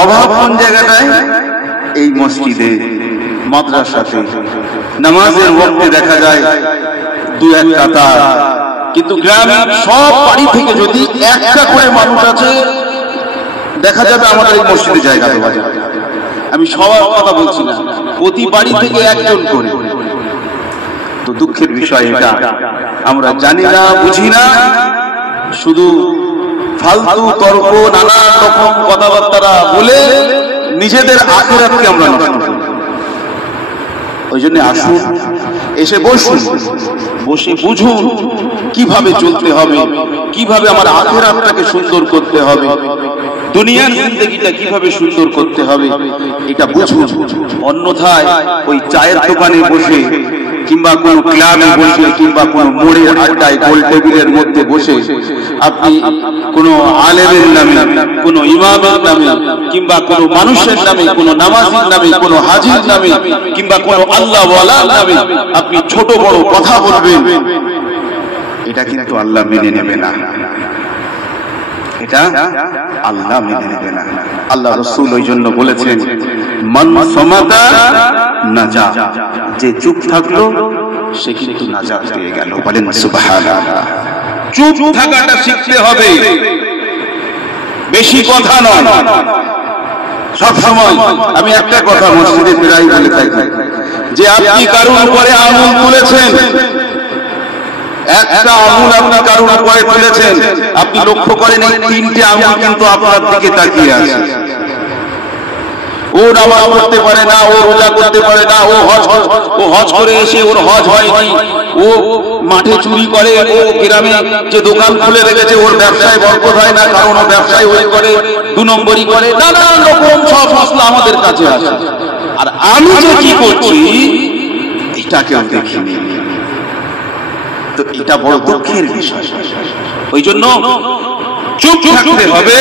অভাব কোন জায়গাটায়? এই মসজিদে, মাদ্রাসাতে, নামাজের ওয়াক্তে দেখা যায় দু এক কাতার, কিন্তু গ্রামে সব বাড়ি থেকে যদি একটা করে মানুষ আছে দেখা যাবে আমাদের এই মসজিদে জায়গা দেওয়া যাবে। আমি সবার কথা বলছি না, প্রতি বাড়ি থেকে একজন করে। তো দুঃখের বিষয় এটা, আমরা জানি না, বুঝি না, শুধু ফালতু তর্ক, নানা রকম কথাবার্তা বলে নিজেদের আখিরাতকে আমরা নষ্ট করি। ওই জন্য আসুন, এসে বসুন, বসে বুঝুন কিভাবে চলতে হবে, কিভাবে আমার আখিরাতটাকে সুন্দর করতে হবে, দুনিয়ার জিন্দেগিটা কিভাবে সুন্দর করতে হবে, এটা বুঝুন। অন্যথায় ওই চায়ের দোকানে বসে কিংবা কোন ক্লাবে বসে কিংবা কোন মোড়ের আড্ডায় গোল টেবিলের মধ্যে বসে আপনি কোন আলেমের নামে, কোন ইমামের নামে, কিংবা কোন মানুষের নামে, কোন নামাজির নামে, কোন হাজির নামে, কিংবা কোন আল্লাহওয়ালার নামে আপনি ছোট বড় কথা বলবেন, এটা কিন্তু আল্লাহ মেনে নেবে না। এটা আল্লাহ মেনে নেবে না। আল্লাহ রাসূল ওই জন্য বলেছেন, মান সামাতা নাজা, যে চুপ থাকলো সে কিন্তু নাজাত পেয়ে গেল। বলেন সুবহানাল্লাহ। চুপ থাকাটা শিখতে হবে, বেশি কথা নয়। সব সময় আমি একটা কথা মসজিদে প্রায় বলে থাকি, যে আপনি কারোর উপরে আঙুল তুলেছেন, একটা আঙুল আপনি কারোর উপরে তুলেছেন, আপনি লক্ষ্য করেন এই তিনটে আঙুল কিন্তু আপনার দিকে তাকিয়ে আছে। ও নামাজ পড়তে পারে না, ও রোজা করতে পারে না, ও হজ করে এসে ওর হজ হয়নি, ও মাঠে চুরি করে, ও গ্রামে যে দোকান খুলে রেখেছে ওর ব্যবসায় বরকত হয় না, কারণ ও ব্যবসায় ওই করে, দু নম্বরই করে, নানান রকম সব মশলা আমাদের কাছে আছে। আর আমি যে কি করছি এটা কেউ দেখিনি। তো এটা বড় দুঃখের বিষয়। ওই জন্য চুপ থাকতে হবে,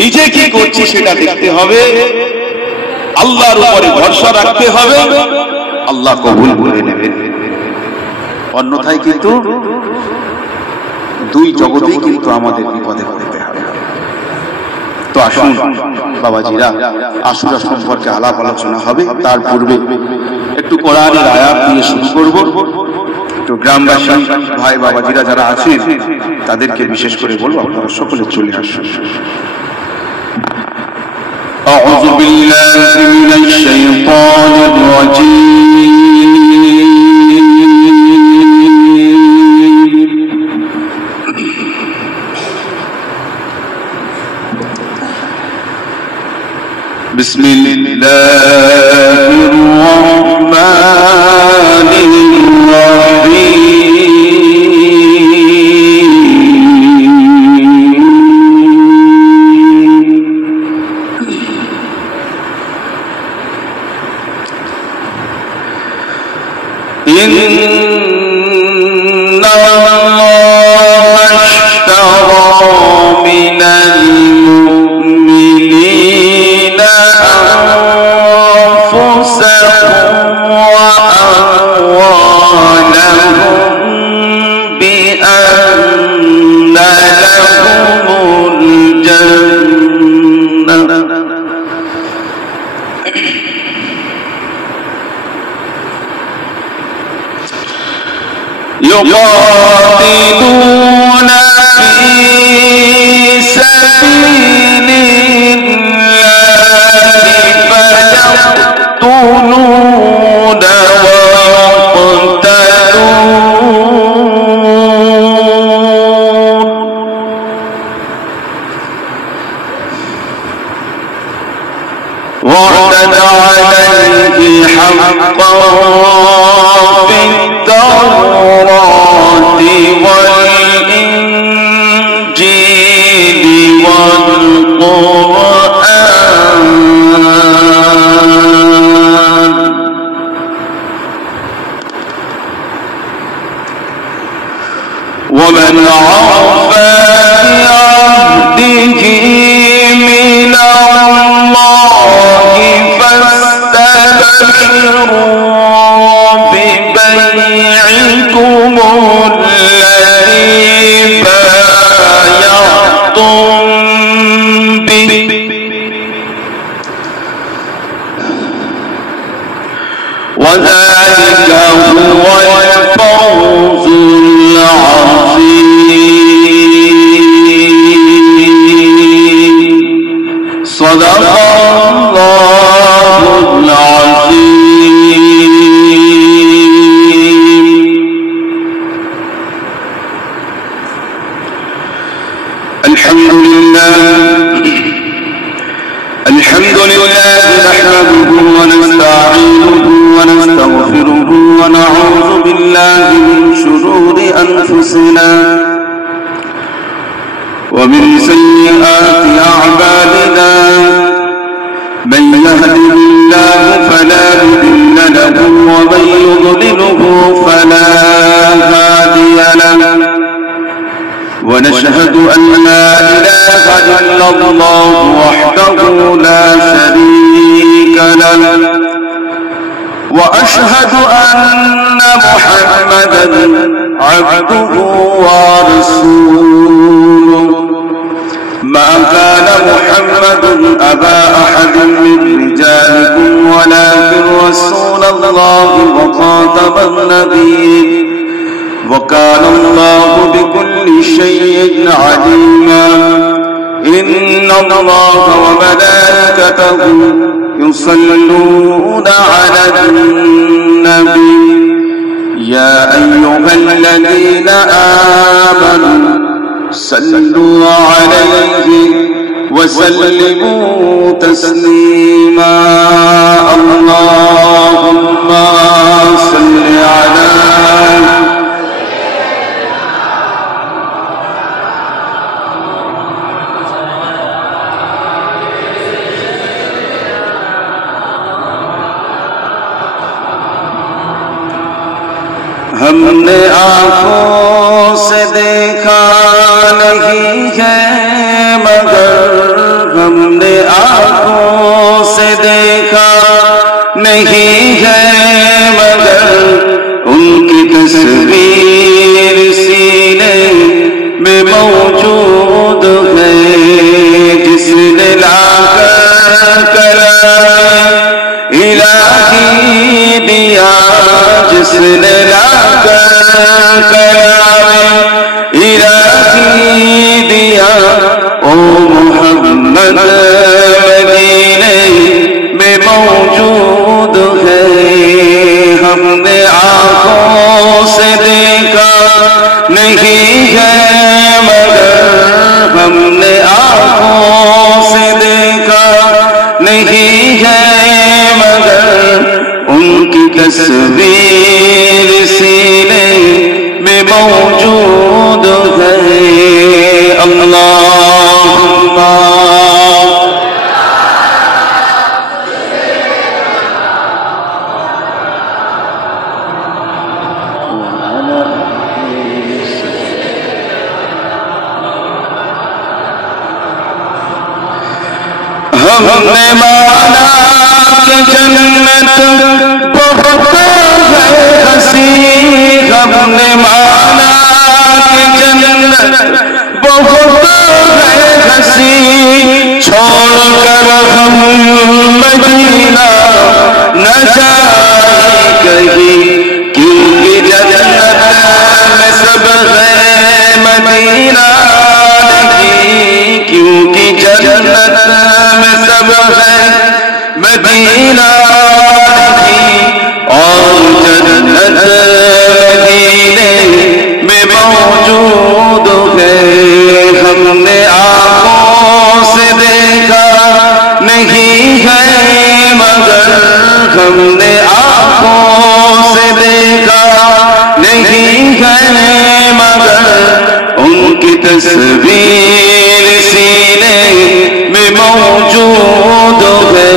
নিজে কি করছি সেটা দেখতে হবে, আল্লাহর উপরে ভরসা রাখতে হবে, আল্লাহ কবুল করে নেবেন। অন্যথায় কিন্তু দুই জগতেই কিন্তু আমাদের বিপদে পড়তে হবে। তো আসুন বাবাজিরা, আশুরা সম্পর্কে আলাপ আলোচনা হবে। তার পূর্বে একটু কোরআনের আয়াত দিয়ে শুরু করব। তো গ্রামবাসী ভাই বাবাজিরা যারা আছেন তাদেরকে বিশেষ করে বলবো, আপনারা সকলে চলে আসুন। أعوذ بالله من الشيطان الرجيم بسم الله الرحمن الرحيم يقاتلون في سبيل الله فيقتلون ويقتلون وعدا عليه حقا في التوراة والإنجيل والقرآن ومن عرف بعهده من الله فاستبشروا ببيعكم الذي সাদাকাল্লাহুল আযীম। আলহামদুলিল্লাহ نحمده ونستعينه ونستغفره ونعوذ بالله من شرور أنفسنا ومن سيئات أعمالنا من يهده الله فلا مضل له ومن يضلله فلا هادي له ونشهد أن لا إله إلا الله وحده لا شريك له وأشهد أن محمدا عبده ورسوله ما كان محمد أبا أحد من رجالكم ولكن رسول الله وخاتم النبيين وكان الله بكل شيء عليما إن الله وملائكته يصلون على النبي يا أيها الذين آمنوا صلوا عليه وسلموا تسليما اللهم صل على ہم نے آنکھوں سے دیکھا نہیں ہے مگر ہم نے آنکھوں سے دیکھا نہیں ہے مگر ان کی تصویر سینے میں موجود ہے جس نے لا کر الہی دیا جس نے لا کر الہی دیا او محمد مدینے میں موجود ہے ہم نے آنکھوں سے دیکھا نہیں ہے مگر ہم نے آنکھوں سے دیکھا نہیں ہے مگر ان کی تصویر سینے میں موجود ہے اللہم ہم نے مانا کہ جنت بہت ہے ہنسی ہم نے مانا کہ جنت بہت ہے ہنسی چھوڑ کر ہم مدینہ نہ جائیں کہیں کیونکہ جنت میں سب ہے مدینہ نہیں کیونکہ جنت میں سب ہے مدینہ نہیں اور جنت مدینے میں موجود ہے ہم نے آنکھوں سے دیکھا نہیں ہے مگر ہم نے آنکھوں سے دیکھا نہیں ہے مگر ان کی تصویر سینے میں موجود ہے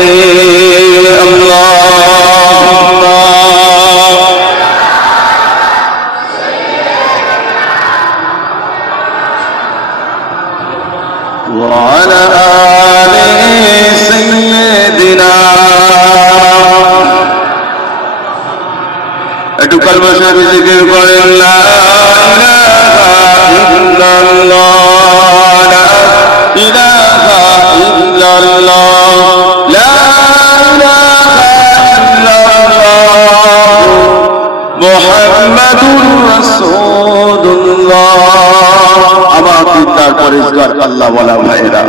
وعلى آل سيدنا একটু কলমা শরীফ জিকির করেন লা ইলাহা ইল্লাল্লাহ লা ইলাহা ইল্লাল্লাহ লা ইলাহা ইল্লাল্লাহ মুহাম্মাদুর রাসূলুল্লাহ। আমার দিনদার পরেশগার আল্লাহ ওয়ালা ভাইরা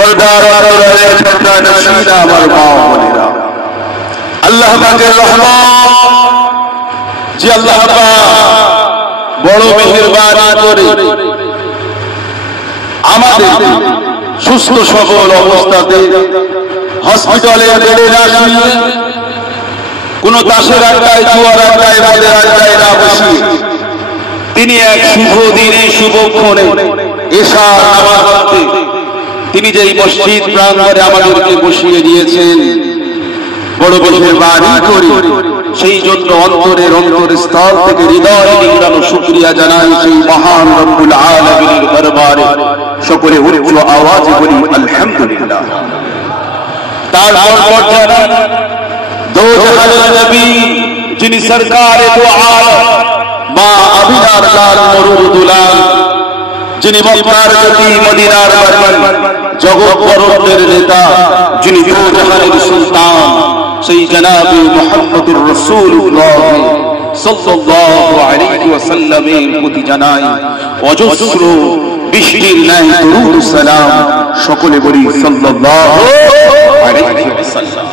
পর্দার আড়ালে পর্দা নশীনা আমার মা বোনেরা, আল্লাহ পাকের রহমত যে আল্লাহ পাক বড় মেহেরবানি করে আমাদের সুস্থ সবল অবস্থাতে হসপিটালে বেডে না শুয়ে, কোন তাসের আড্ডায়, জুয়ার আড্ডায়, মদের আড্ডায় না বসিয়ে তিনি এক শুভ দিনে শুভক্ষণে এশার নামাজ পড়তে তিনি যেই মসজিদ প্রাঙ্গণে আমাদেরকে বসিয়ে দিয়েছেন, বড় মেহেরবানি করে সেই জন্য অন্তরের স্থল থেকে হৃদয় নিংড়ানো শুকরিয়া জানাই সেই মহান রব্বুল আলামিনের দরবারে। সকলে উচ্চ আওয়াজে বলি আলহামদুলিল্লাহ। তারপর জানাই দো জাহানের নবী যিনি সরকারে দো আলম মা আমিনার লাল মরুদুলাল, যিনি মক্কার জ্যোতি মদিনার বাড়ি জগৎ বরদের নেতা, যিনি দো জাহানের সুলতান সেই জনাবে মুহাম্মদুর রাসূলুল্লাহ সাল্লাল্লাহু আলাইহি ওয়াসাল্লামের প্রতি জানাই অজস্র বৃষ্টির ন্যায় দরুদ সালাম। সকলে বলি সাল্লাল্লাহু আলাইহি ওয়াসাল্লাম।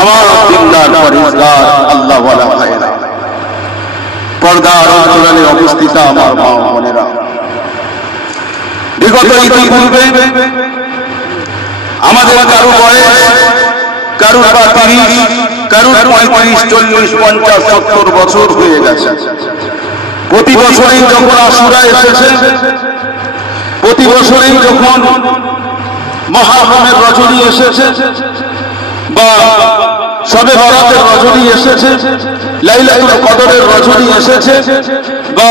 আমার দিনদার পরহেজগার আল্লাহ ওয়ালা ভাইরা, পর্দার অন্তরালে অবস্থিত আমার মা বোনেরা, বিগত ইতিপূর্বে আমাদের কারো বয়স, কারুর বা 30, কারুর 35, 40, 50, 70 বছর হয়ে গেছে। প্রতি বছরেই যখন আশুরা এসেছে, প্রতি বছরেই যখন মুহররমের রজনী এসেছে বা শবে বরাতের রজনী এসেছে, লাইলাতুল কদরের রজনী এসেছে বা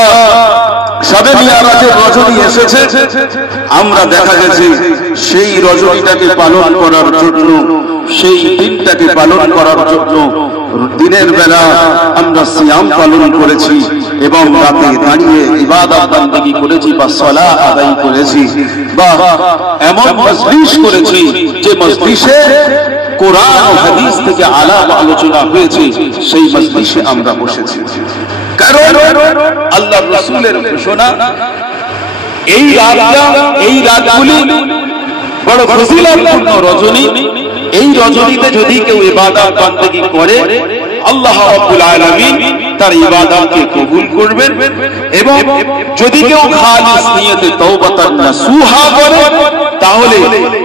শবে মিরাজের রজনী এসেছে, আমরা দেখা গেছে সেই রজনীটাকে পালন করার জন্য, সেই দিনটাকে পালন করার জন্য দিনের বেলা আমরা সিয়াম পালন করেছি এবং রাতে দাঁড়িয়ে ইবাদত বন্দেগী করেছি বা সালাত আদায় করেছি বা এমন মজলিস করেছি যে মজলিসে কোরআন ও হাদিস থেকে আলাপ আলোচনা হয়েছে, সেই মজলিসে আমরা বসেছি। কারণ আল্লাহর রাসূলের ঘোষণা, এই রাতটা, এই রাতগুলি বড় ফজিলতপূর্ণ রজনী। এই রজনীতে যদি কেউ ইবাদত বন্দেগী করে, আল্লাহ রাব্বুল আলামিন তার ইবাদতকে কবুল করবেন এবং যদি কেউ খালিস নিয়তে তওবাতান নাসুহা করে, তাহলে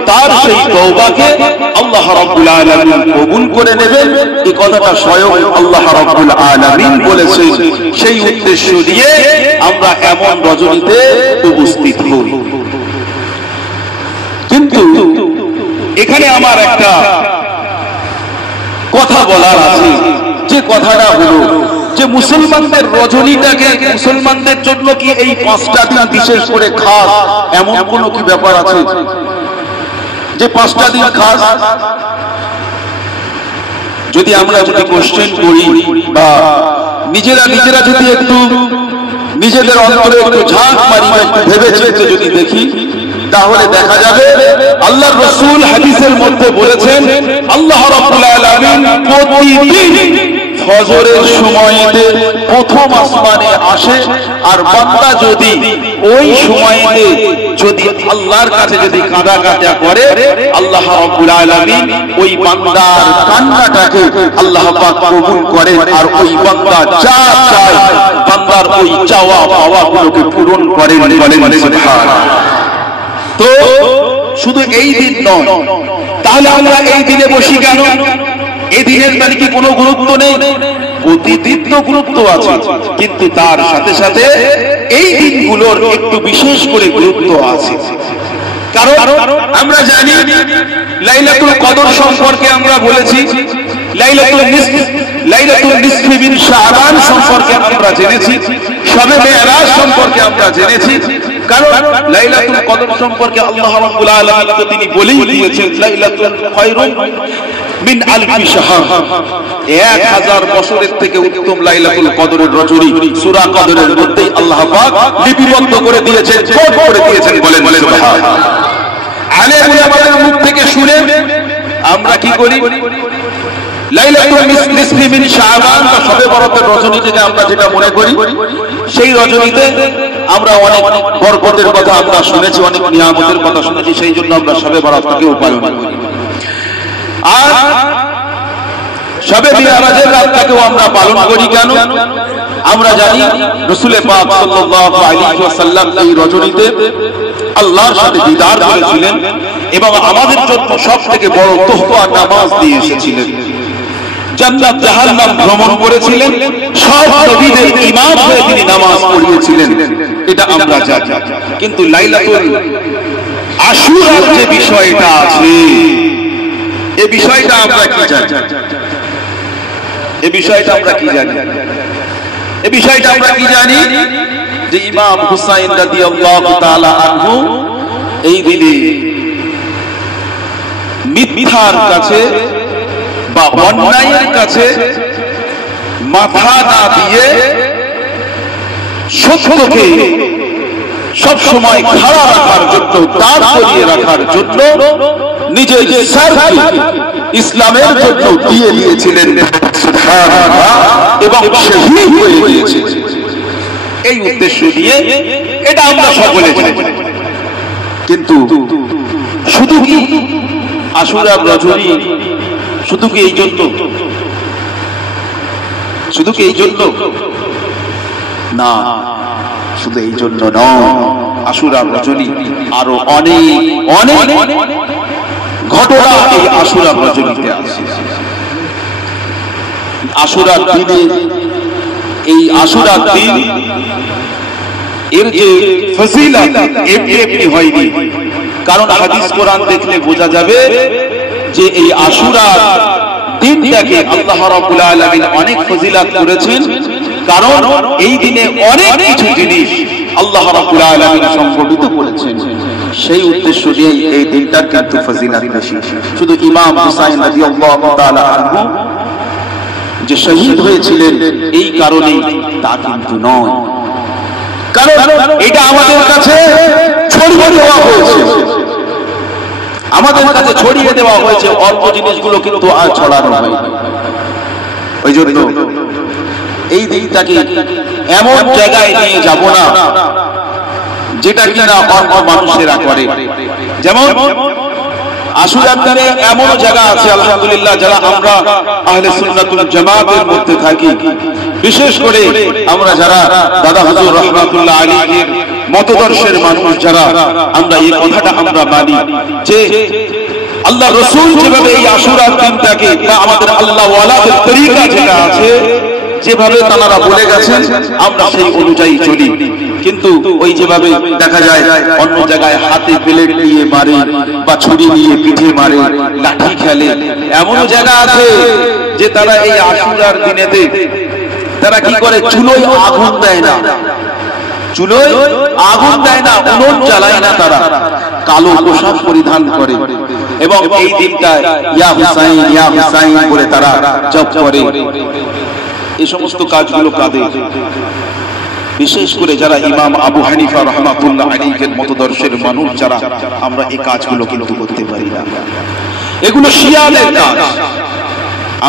তার সেই তওবাকে আল্লাহ রাব্বুল আলামিন কবুল করে নেবেন। এই কথাটা স্বয়ং আল্লাহ রাব্বুল আলামিন বলেছেন। সেই উদ্দেশ্য দিয়ে আমরা এমন রজনীতে উপস্থিত হই। কিন্তু এখানে আমার একটা কথা বলার আছে, যে কথাটা হলো যে মুসলমানদের রজনীটাকে, মুসলমানদের জন্য কি এই 5টা দিন বিশেষ করে খাস, এমন কোন কি ব্যাপার আছে যে 5টা দিন খাস? যদি আমরা যদি কোশ্চেন করি বা নিজেরা যদি একটু নিজেদের অন্তরে একটু ঝাঁক মারি বা একটু ভেবে চিন্তে যদি দেখি, তাহলে দেখা যাবে আল্লাহর রাসূল হাদিসের মধ্যে বলেছেন, আল্লাহ রাব্বুল আলামিন প্রতিদিন ফজরের সময়তে প্রথম আসমানে আসে, আর বান্দা যদি ওই সময়তে যদি আল্লাহর কাছে যদি কাঁদা করে, আল্লাহ রাব্বুল আলামিন ওই বান্দার কান্নাটাকে আল্লাহ পাক কবুল করেন আর ওই বান্দা যা চায় বান্দার ওই চাওয়া পাওয়াগুলোকে পূরণ করেন। বলেন সুবহানাল্লাহ। তো শুধু এই দিন নয়, তাহলে আমরা এই দিনে বসি কেন? এই দিনের মানে কি কোনো গুরুত্ব নেই? প্রতিদিন তো গুরুত্ব আছে, কিন্তু তার সাথে সাথে এই দিনগুলোর একটু বিশেষ করে গুরুত্ব আছে। কারণ আমরা জানি লাইলাতুল কদর সম্পর্কে আমরা বলেছি, লাইলাতুল নিসফি মিন শাবান সম্পর্কে আমরা জেনেছি, শবে মেরাজ সম্পর্কে আমরা জেনেছি। কারণ লাইলাতুল কদর সম্পর্কে আল্লাহ রাব্বুল আলামিন তো তিনি বলেই দিয়েছেন, লাইলাতুল খায়রুম মিন আলফি শাহর, 1000 বছরের থেকে উত্তম লাইলাতুল কদরের রজনী সূরা কদরের মধ্যেই আল্লাহ পাক লিপিবদ্ধ করে দিয়েছেন, কোড করে দিয়েছেন। বলেন সুবহানাল্লাহ। আলেম উলামাদের মুখ থেকে শুনে আমরা কি করি? লাইলাতুল নিসফি মিন শাবান বা শবে বরাতের রজনী থেকে আমরা যেটা মনে করি, সেই রজনীতে আমরা অনেক বরকতের কথা আমরা শুনেছি, অনেক নিয়ামতের কথা শুনেছি, সেই জন্য আমরা শবে বরাতকেও পালন করি। আর শবে মিরাজের রাতটাকেও আমরা পালন করি কেন? আমরা জানি রাসূল পাক সাল্লাল্লাহু আলাইহি ওয়াসাল্লাম এই রজনীতে আল্লাহর সাথে দিদার করেছিলেন এবং আমাদের জন্য সবথেকে বড় তোহফা নামাজ দিয়ে এসেছিলেন। জান্নাত জাহান্নাম ভ্রমণ করেছিলেন, সব নবীদের ইমাম হয়ে তিনি নামাজ পড়িয়েছিলেন, এটা আমরা জানি। কিন্তু লাইলাতুল আশুরার যে বিষয়টা আছে, এই বিষয়টা আমরা কি জানি? এই বিষয়টা আমরা কি জানি? এই বিষয়টা আমরা কি জানি? যে ইমাম হুসাইন রাদিয়াল্লাহু তাআলা আনহু এই দিনে মিথ্যার কাছে বা অন্যায়ের কাছে মাথা না দিয়ে সত্যকে সব সময় খাড়া রাখার জন্য, দাঁড় করিয়ে রাখার জন্য নিজের স্বার্থকে ইসলামের জন্য দিয়ে দিয়েছিলেন এবং শহীদ হয়ে গিয়েছিলেন। এই উদ্দেশ্য নিয়ে এটা আমরা সকলে জানি। কিন্তু শুধু কি আশুরার রজনী শুধু কি এই জন্য? শুধু কি এই জন্য? না, শুধু এই জন্য নয়। আশুরার রজনী আরো অনেক অনেক ঘটনা এই আশুরার রজনীতে আছে। আশুরার দিনে, এই আশুরার দিন এর যে ফজিলত এমনি হয়নি, কারণ হাদিস কোরআন দেখলে বোঝা যাবে যে এই আশুরার দিনটাকে আল্লাহ রাব্বুল আলামিন অনেক ফজিলত করেছেন, কারণ এই দিনে অনেক কিছু জিনিস আল্লাহ রাব্বুল আলামিন সংগঠিত করেছেন। সেই উদ্দেশ্য নিয়ে এই দিনটার কিন্তু ফজিলত বেশি। শুধু ইমাম হুসাইন রাদিয়াল্লাহু তাআলা আনহু যে শহীদ হয়েছিলেন এই কারণে তা কিন্তু নয়, কারণ এটা আমাদের কাছে ছড়িয়ে দেওয়া হয়েছে, আমাদের কাছে ছড়িয়ে দেওয়া হয়েছে। অল্প জিনিসগুলো কিন্তু আর ছড়ানো হয়। ওই জন্য এই দিনটাকে এমন জায়গায় নিয়ে যাব না যেটা কিনা অন্য মানুষেরা করে। যেমন আশুরার দিনে এমন জায়গা আছে আলহামদুলিল্লাহ, যারা আমরা আহলে সুন্নাতুল জামাতের মধ্যে থাকি, বিশেষ করে আমরা যারা দাদা হুজুর রাহমাতুল্লাহ আলাইহির মতদর্শের মানুষ যারা, আমরা এই কথাটা আমরা মানি যে আল্লাহ রাসূল যেভাবে এই আশুরার দিনটাকে বা আমাদের আল্লাহ ওয়ালাদের তরিকা যেটা আছে, যেভাবে তারা বলে গেছেন আমরা সেই অনুযায়ী চলি। কিন্তু ওই যেভাবে দেখা যায় অন্য জায়গায় হাতে প্লেট নিয়ে মারে বা ছুরি নিয়ে পিঠে মারে, লাঠি খেলে, এমনও জায়গা আছে যে তারা এই আশুরার দিনেতে তারা কি করে, চুলোয় আগুন দেয় না, চুলোয় আগুন দেয় না, উনুন জ্বালায় না, তারা কালো পোশাক পরিধান করে এবং এই দিনটায় ইয়া হুসাইন ইয়া হুসাইন বলে তারা জপ করে। এই সমস্ত কাজগুলো কাদের? বিশেষ করে যারা ইমাম আবু হানিফা রাহমাতুল্লাহ আলাইহির মতদর্শের মানুষ যারা, আমরা এই কাজগুলো কিন্তু করতে পারি না। এগুলো শিয়াদের কাজ।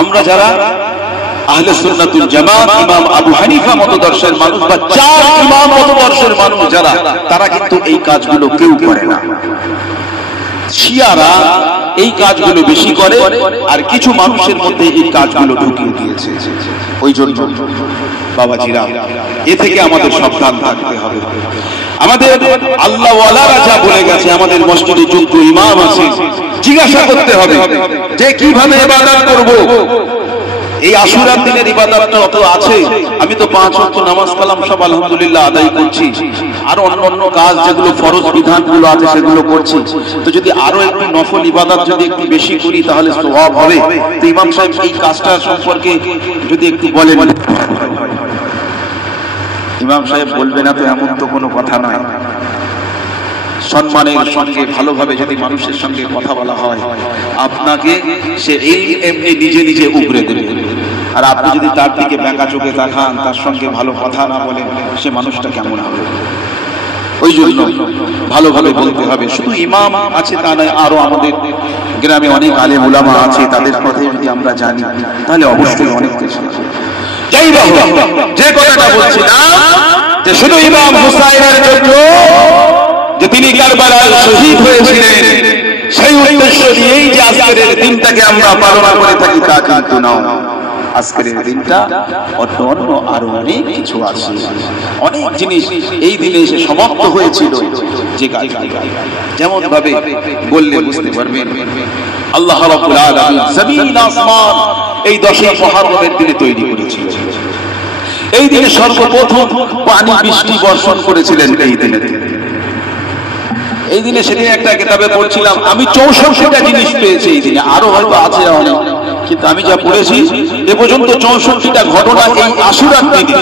আমরা যারা আহলে সুন্নাতুল জামাত, ইমাম আবু হানিফা মতদর্শের মানুষ বা চার ইমাম মতদর্শের মানুষ যারা, তারা কিন্তু এই কাজগুলো কেউ করে না। শিয়ারা এই কাজগুলো বেশি করে আর কিছু মানুষের মধ্যে এই কাজগুলো ঢুকিয়ে দিয়েছে। ওই জন্য বাবাজিরা, এ থেকে আমাদের সাবধান থাকতে হবে। আমাদের আল্লাহ ওয়ালারা যা বলে গেছে, আমাদের মসজিদে যোগ্য ইমাম আছে, জিজ্ঞাসা করতে হবে যে কিভাবে ইবাদত করব। এই আশুরার দিনের ইবাদতটা অত আছে, আমি তো 5 ওয়াক্ত নামাজ কালাম সব আলহামদুলিল্লাহ আদায় করছি, আর অন্য কাজ যেগুলো ফরজ বিধানগুলো আছে সেগুলো করছি, তো যদি আরো একটু নফল ইবাদত যদি একটু বেশি করি তাহলে সওয়াব হবে। তো ইমাম সাহেব এই কাজটা সম্পর্কে যদি একটু বলেন। ইমাম সাহেব বলবে না তো এমন তো কোনো কথা নয়। সম্মানের সঙ্গে ভালোভাবে যদি মানুষের সঙ্গে কথা বলা হয়, আপনাকে সে এমনি নিজে নিজে উপরে দেবে। আর আপনি যদি তার দিকে বেঁকা চোখে তাকান, তার সঙ্গে ভালো কথা না বলেন, সে মানুষটা কেমন হবে? ওই জন্য ভালোভাবে বলতে হবে। শুধু ইমাম আছে তা নয়, আরো আমাদের গ্রামে অনেক আলেম উলামা আছে, তাদের কথা যদি আমরা জানি তাহলে অবশ্যই অনেক কিছু। যাই হোক, যে কথাটা বলছিলাম যে শুধু ইমাম হুসাইনের জন্য যে তিনি কারবালায় শহীদ হয়েছিলেন সেই উদ্দেশ্য নিয়েই যে আজকের দিনটাকে আমরা পালন করে থাকি তা কিন্তু নয়। আজকের দিনটা অন্য আরো অনেক কিছু আছে, অনেক জিনিস এই দিনে এসে সমাপ্ত হয়েছিল। যে যেমন ভাবে বললে বুঝতে পারবেন, আল্লাহ রাব্বুল আলামিন জমিন আসমান এই 10 মুহররমের দিনে তৈরি করেছিলেন। এই দিনে সর্বপ্রথম পানি বৃষ্টি বর্ষণ করেছিলেন এই দিনে। এই দিনে সেদিন একটা কিতাবে পড়ছিলাম আমি 64টা জিনিস পেয়েছি এই দিনে, আরো হয়তো আছে অনেক, কিন্তু আমি যা পড়েছি এ পর্যন্ত 64টা ঘটনা এই আশুরার দিনে।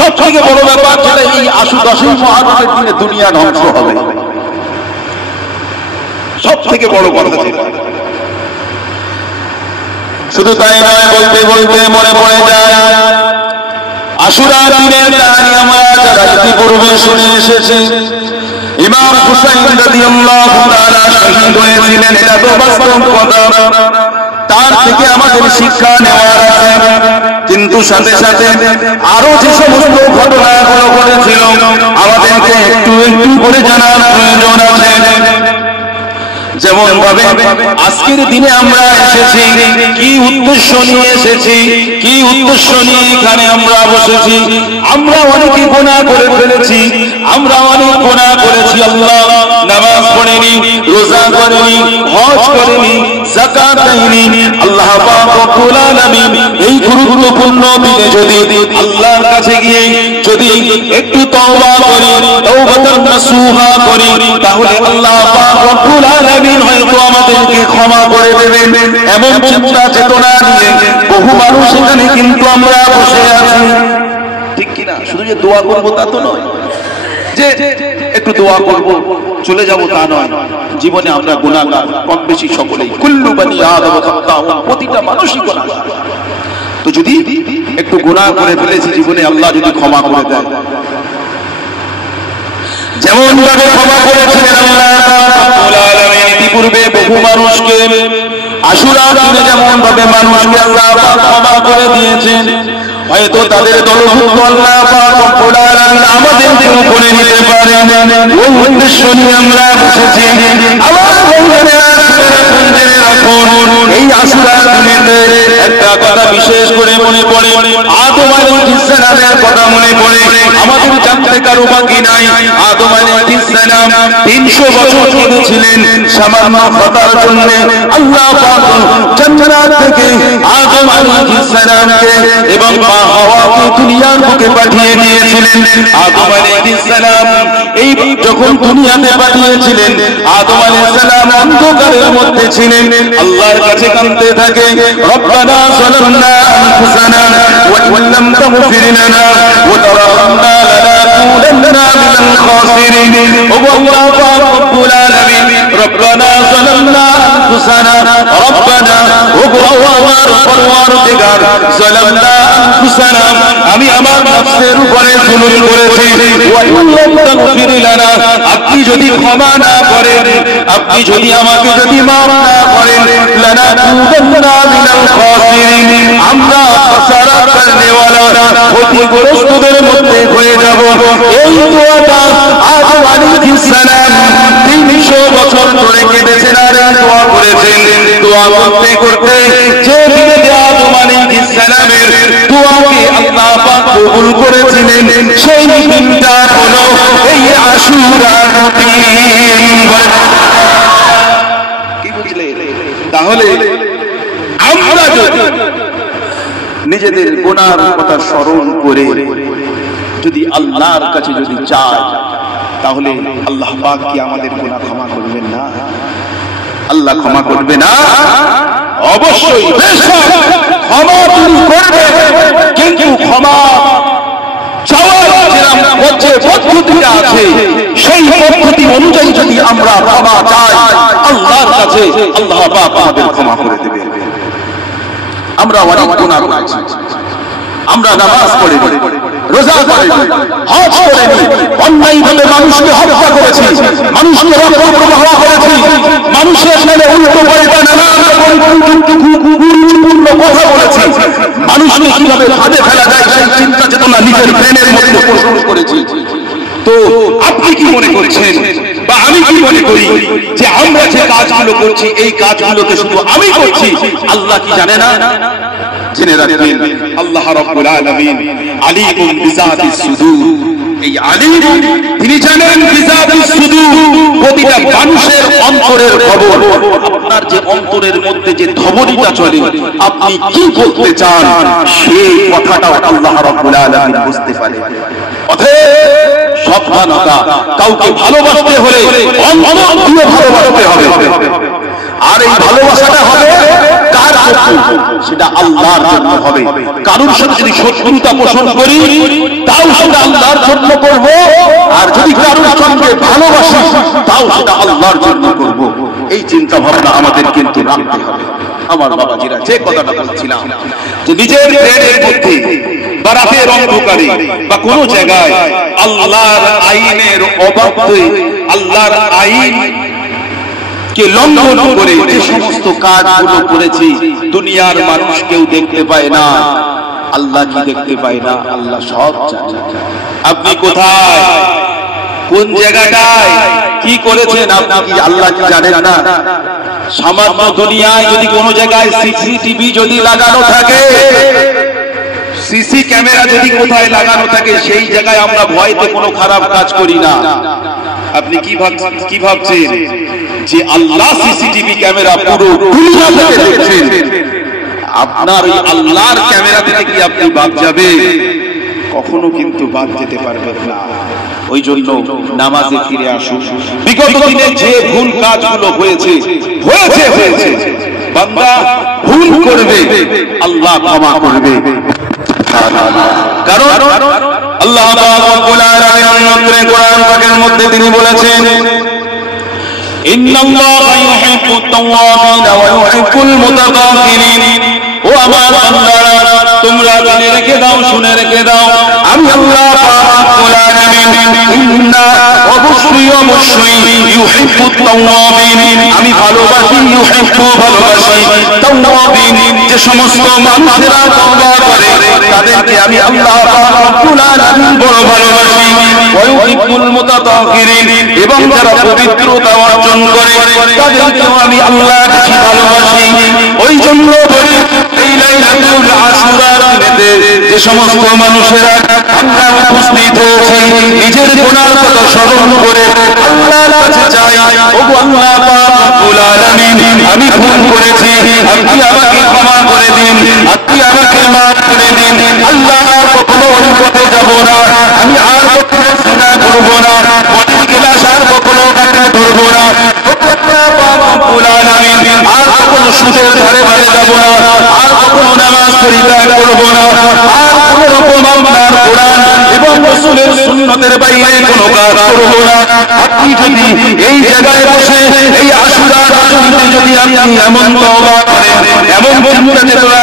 সব থেকে বড় ব্যাপার যেটা এই 10 মুহররমের দিনে দুনিয়া ধ্বংস হবে, সব থেকে বড় কথা যেটা। শুধু তাই নয়, বলতে বলতে মনে পড়ে যায় আশুরার দিনের কাহিনী আমরা যারা ইতিপূর্বে শুনে এসেছি। ইমাম হুসাইন রাদিয়াল্লাহু তাআলা শহীদ হয়েছিলেন, এটা তো বাস্তব কথা, তার থেকে আমাদের শিক্ষা নেওয়ার আছে। কিন্তু সাথে সাথে আরো যে সমস্ত ঘটনাগুলো ঘটেছিল আমাদেরকে একটু একটু করে জানার প্রয়োজন আছে। যেমন ভাবে আজকের দিনে আমরা এসেছি, কি উদ্দেশ্য নিয়ে এসেছি, কি উদ্দেশ্য নিয়ে এখানে আমরা বসেছি। আমরা অনেকে গুনাহ করে ফেলেছি, আমরা অনেক গুনাহ করেছি। আল্লাহ নামাজ পড়েনি, রোজা করেনি, হজ করেনি, যাকাত দেয়নি। আল্লাহ পাক রব্বুল আলামিন এই গুরুত্বপূর্ণ দিনে যদি আল্লাহর কাছে গিয়ে যদি একটু তওবা করি, তওবাতান নাসুহা করি, তাহলে আল্লাহ পাক রব্বুল আলামিন হয়তো আমাদেরকে ক্ষমা করে দেবেন। এমন চিন্তা চেতনা নিয়ে বহু মানুষ এখানে কিন্তু আমরা বসে আছি, ঠিক কিনা? শুধু যে দোয়া করবো তা তো নয়, যে একটু দোয়া করব চলে যাব তা নয়। জীবনে আমরা গুনাহগার কম বেশি সকলেই, কুল্লু বানি আদম খাতাউন, প্রতিটা মানুষই গুনাহগার। তো যদি একটু গুনাহ করে ফেলেছি জীবনে, আল্লাহ যদি ক্ষমা করে দেয়, যেমন ভাবে ক্ষমা করেছিলেন আল্লাহ রাব্বুল আলামিন ইতিপূর্বে বহু মানুষকে আশুরার দিনে যেমন ভাবে মানুষকে আল্লাহ ক্ষমা করে দিয়েছেন, হয়তো তাদের দলভুক্ত আল্লাহ পাক রব্বুল আলামিন আমাদেরকেও করে নিতে পারেন। ওই উদ্দেশ্য নিয়ে আমরা এসেছি। আমার বন্ধুরা জেনে রাখুন, এই আশুরার দিনে একটা কথা বিশেষ করে মনে পড়ে, আদম আলাইহিস সালামের কথা মনে পড়ে। আমাদের জানতে কারো বাকি নাই, আদম আলাইহিস সালাম 300 বছর কেঁদেছিলেন সামান্য খাতার জন্য। আল্লাহ পাক জান্নাত থেকে আদম আলাইহিস সালামকে এবং হাওয়াকে দুনিয়ার বুকে পাঠিয়ে দিয়েছিলেন। আদম আলাইহিস সালাম এই যখন দুনিয়াতে পাঠিয়েছিলেন, আদম আলাইহিস সালাম অন্ধকারের মধ্যে ছিলেন। আল্লাহর কাছে কাঁদতে থাকে, রব্বানা যালামনা আনফুসানা ওয়া ইল্লাম তাগফির লানা ওয়া তারহামনা লানাকুনান্না মিনাল খাসিরিন। ও আল্লাহ পাক রব্বুল আলামিন, রব্বানা যালামনা আনফুসানা, রব্বানা ও আমার পরওয়ারদিগার, যালামনা আনফুসানা, আমি আমার নফসের উপরে জুলুম করেছি। ওয়া ইল্লাম তাগফির লানা, আপনি যদি ক্ষমা না করেন, আপনি যদি আমাকে যদি মাফ না করেন, লানাকুনান্না মিনাল খাসিরিন, আমরা খাসারা করনে ওয়ালা ক্ষতিগ্রস্তদের মধ্যে হয়ে যাব। এই দোয়াটা আদম আলাইহিস সালাম 300 বছর ধরে কেঁদেছেন আর দোয়া করেছেন। দোয়া করতে করতে যে দিনে আদম আলাইহিস সালামের দোয়াকে আল্লাহ পাক কবুল করেছিলেন, সেই দিনটা হলো এই আশুরার দিন। কি বুঝলে? তাহলে আমরা যদি নিজেদের গুনার কথা স্মরণ করে যদি আল্লাহর কাছে যদি চাই, তাহলে আল্লাহ পাক কি আমাদের গুনাহ ক্ষমা করবেন না? আল্লাহ ক্ষমা করবে না? অবশ্যই ক্ষমা তিনি করবেন, কিন্তু ক্ষমা চাওয়ার যে পদ্ধতিটা আছে সেই পদ্ধতি অনুযায়ী যদি আমরা ক্ষমা চাই আল্লাহর কাছে, আল্লাহ পাক আমাদের ক্ষমা করে দেবে। আমরা অনেক গুনাহ করেছি, আমরা নামাজ পড়ি, রোজা করি, হজ করি, অন্যায়ভাবে মানুষকে হত্যা করেছি, মানুষকে রক্ত প্রবাহ করেছি, মানুষের সামনে উল্টো পাল্টা নানান রকম গুরুত্বপূর্ণ কথা বলেছি, মানুষকে কিভাবে ফাঁদে ফেলা যায় সেই চিন্তা চেতনা নিজের ব্রেনের মধ্যে পোষণ করেছি। কি মনে করি যে আমরা যে কাজগুলো করছি এই কাজগুলোকে শুধু আমি করছি, আল্লাহ কি জানে না? জেনে রাখবেন আল্লাহ রাব্বুল আলামিন আলিমুন বিযাতিস সুদূর। এই আলিম তিনি জানেন বিযাতিস সুদূর, প্রতিটা মানুষের অন্তরের খবর। আপনার যে অন্তরের মধ্যে যে ধমনীটা চলে, আপনি কি বলতে চান সেই কথাটাও আল্লাহ রাব্বুল আলামিন বুঝতে পারে। অতএব সাবধানতা, কাউকে ভালোবাসতে হলে অন্তর দিয়ে ভালোবাসতে হবে। আর এই ভালোবাসাটা হবে কার জন্য? সেটা আল্লাহর জন্য হবে। কারোর সাথে যদি শত্রুতা পোষণ করি তাও সেটা আল্লাহর জন্য করব, আর যদি কারোর সঙ্গে ভালোবাসি তাও সেটা আল্লাহর জন্য করব। এই চিন্তা ভাবনা আমাদের কিন্তু রাখতে হবে। আমার বাবাজিরা, যে কথাটা বলছিলাম যে নিজের ব্রেনের মধ্যে বা রাতের অন্ধকারে বা কোনো জায়গায় আল্লাহর আইনের অবাধ্যে, আল্লাহর আইন কে লঙ্ঘন করে যে সমস্ত কাজগুলো করেছি, দুনিয়ার মানুষ কেউ দেখতে পায় না, আল্লাহ কি দেখতে পায় না? আল্লাহ সব জানে। আপনি কোথায়, কোন জায়গাটায় কি করেছেন আপনি কি আল্লাহ কি জানেন না? সামান্য দুনিয়ায় যদি কোনো জায়গায় সিসিটিভি যদি লাগানো থাকে, সিসি ক্যামেরা যদি কোথায় লাগানো থাকে, সেই জায়গায় আমরা ভয়তে কোনো খারাপ কাজ করি না। আপনি কি ভাবছেন যে আল্লাহ সিসিটিভি ক্যামেরা পুরো দুনিয়া থেকে দেখছেন? আপনার ওই আল্লাহর ক্যামেরা থেকে কি আপনি বাদ যাবে? কখনো কিন্তু বাদ যেতে পারবেন না। ওই জন্য নামাজে ফিরে আসুন। বিগত দিনে যে ভুল কাজগুলো হয়েছে, বান্দা ভুল করবে, আল্লাহ ক্ষমা করবে। কারণ আল্লাহ রাব্বুল আলামিন কোরআন পাকের মধ্যে তিনি বলেছেন, ইন্নাল্লাহা ইউহিব্বুত তাওয়াবিন ওয়া ইউহিব্বুল মুতাতাহহিরিন। ও আমার বান্দারা, তোমরা জেনে রেখে দাও, শুনে রেখে দাও, আমি আল্লাহ রাব্বুল আলামিন অবশ্যই ইউহিব্বুত তাওয়াবিন, আমি ভালোবাসি, ভালোবাসি তাওয়াবিন, যে সমস্ত মানুষেরা তওবা করে তাদেরকে আমি আল্লাহ রাব্বুল আলামিন বড় ভালোবাসি। ওয়া ইউহিব্বুল মুতাতাহহিরিন, এবং যারা পবিত্রতা অর্জন করে তাদেরকেও আমি আল্লাহ বেশি ভালোবাসি। ওই জন্য এই লাইলাতুল আশুরার দিনে যে সমস্ত মানুষেরা আল্লাহর উপস্থিত হয়েছে, নিজের গুনার কথা স্মরণ করে আল্লাহর কাছে চাই, ওগো আল্লাহ পাক রব্বুল আলামিন, আমি ভুল করেছি, আপনি আমাকে ক্ষমা করে দিন, আপনি আমাকে মাফ করে দিন। আল্লাহ কখনো ওই পথে যাব না, আমি আর কখনো জিনা করব না, মনের গিলাস আর কখনো কাটা ধরব না, আর কখনো সুদের ধারে ধারে যাব না, আর কখনো নামাজ পরিত্যাগ করব না, আর কোন রকম আপনার কোরআন এবং রাসূলের সুন্নতের বাইরে কোনো কাজ করব না। আপনি যদি এই জায়গায় বসে এই আশুরার রাজনীতি যদি আপনি এমন তওবা করেন, এমন বন্ধুরা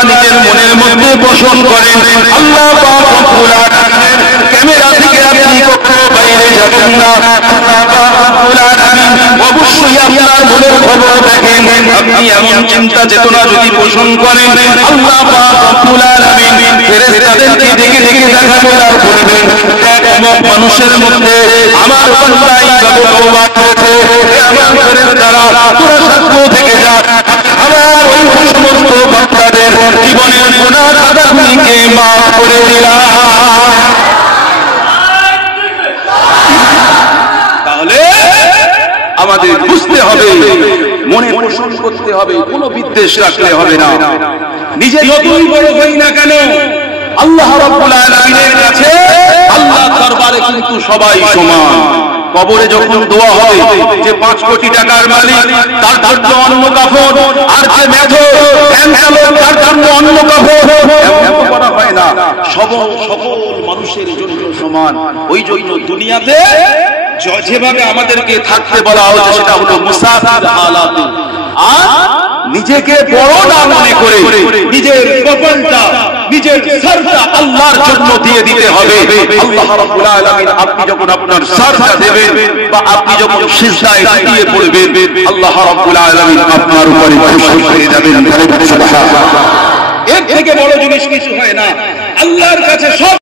নিজের মনের মধ্যে পোষণ করেন, আল্লাহ পাক রব্বুল আলামিনের ক্যামেরা থেকে আপনি কখনো বাইরে যাবেন না। আল্লাহ পাক রব্বুল আলামিন অবশ্যই আপনার মনের খবর দেখেন। আপনি এমন চিন্তা চেতনা যদি পোষণ করেন, আল্লাহ পাক রব্বুল আলামিন ফেরেশতাদেরকে ডেকে ডেকে দেখানোর করবেন, অমুক মানুষের মধ্যে আমার বান্দা এইভাবে তওবা করেছে, আমার ফেরেশতারা তোরা সাক্ষ্য থেকে যা, আমার ওই সমস্ত বান্দাদের জীবনের গুনাহ খাতাগুলিকে মাফ করে দিলাম। তাহলে আমাদের বুঝতে হবে, মনে পোষণ করতে হবে, কোনো বিদ্বেষ রাখলে হবে না। নিজে যতই বড় হই না কেন, আল্লাহ রাব্বুল আলামিনের কাছে আল্লাহর দরবারে কিন্তু সবাই সমান। কবরে যখন দোয়া হয় যে 5 কোটি টাকার মালিক তার জন্য অন্য কাফন, আর যে মেধো ভ্যান চালক তার জন্য অন্য কাফন, এমন করা হয় না। সকল মানুষের জন্য সমান। ওই জন্য দুনিয়াতে যেভাবে আমাদেরকে থাকতে বলা হচ্ছে সেটা হলো মুসাফির হালাত, আর নিজেকে বড় না মনে করে নিজের কপালটা, নিজের সরটা আল্লাহর জন্য দিয়ে দিতে হবে। আল্লাহ রাব্বুল আলামিন আপনি যখন আপনার সরটা দেবেন বা আপনি যখন সিজদায় দিয়ে পড়বেন, আল্লাহ রাব্বুল আলামিন আপনার উপরে খুশি হয়ে যাবেন। সুবহানাল্লাহ। এর থেকে বড় জিনিস কিছু হয় না। আল্লাহর কাছে সব